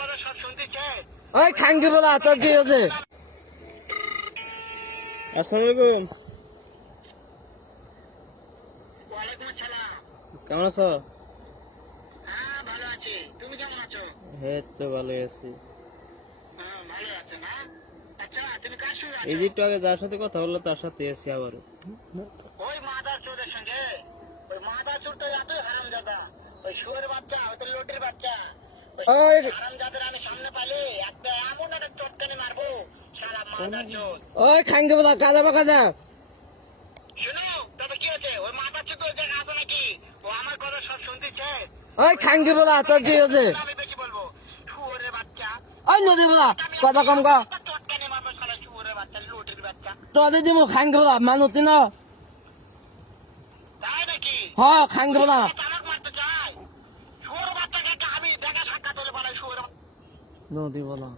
কথা সব শুনতেছে। ওই খাঙ্গি বলা তোর কি হয়েছে? আসসালামু আলাইকুম। ওয়ালাইকুম আসসালাম। কেমন আছো? হ্যাঁ ভালো আছি, তুমি কেমন আছো? হ্যাঁ তো ভালোই আছি। হ্যাঁ ভালো আছো না? আচ্ছা তুমি কার সঙ্গে এই আছো? যে একটু আগে যার সাথে কথা বললো তার সাথে এসি আবার। ওই মাদার চোরের সঙ্গে। ওই মাদার চোর তো এতই হারামজাদা, ওই শুয়োরের বাচ্চা, ওই তো লোটের বাচ্চা। ওই হারামজাদার আমি সামনে পাইলে একটা এমন একটা চটকানি মারবো, সারা মাদার চোর। ওই খাঙ্গি বলা কাজা বা কাজা। শুনো তবে কি হয়েছে, ওই মাদার চোর তো ওই জায়গায় আছে নাকি? ও আমার কথা সব শুনতেছে। ওই খাঙ্গি বলা তোর কি হয়েছে? আমি বেশি বলবো, শুয়োরের বাচ্চা। ওই নদী বলা কথা কম কা। চটকানি মারবো সারা শুয়োরের বাচ্চা, লোটের বাচ্চা। তোদের দিব খাঙ্গি বলা মানুষ না। তাই নাকি? হ খাঙ্গি বলা তামাক মারতে চাই? শুয়োরের বাচ্চাকে আমি দেখা সাক্ষাৎ হলে বলে শুয়োরের নদী বলা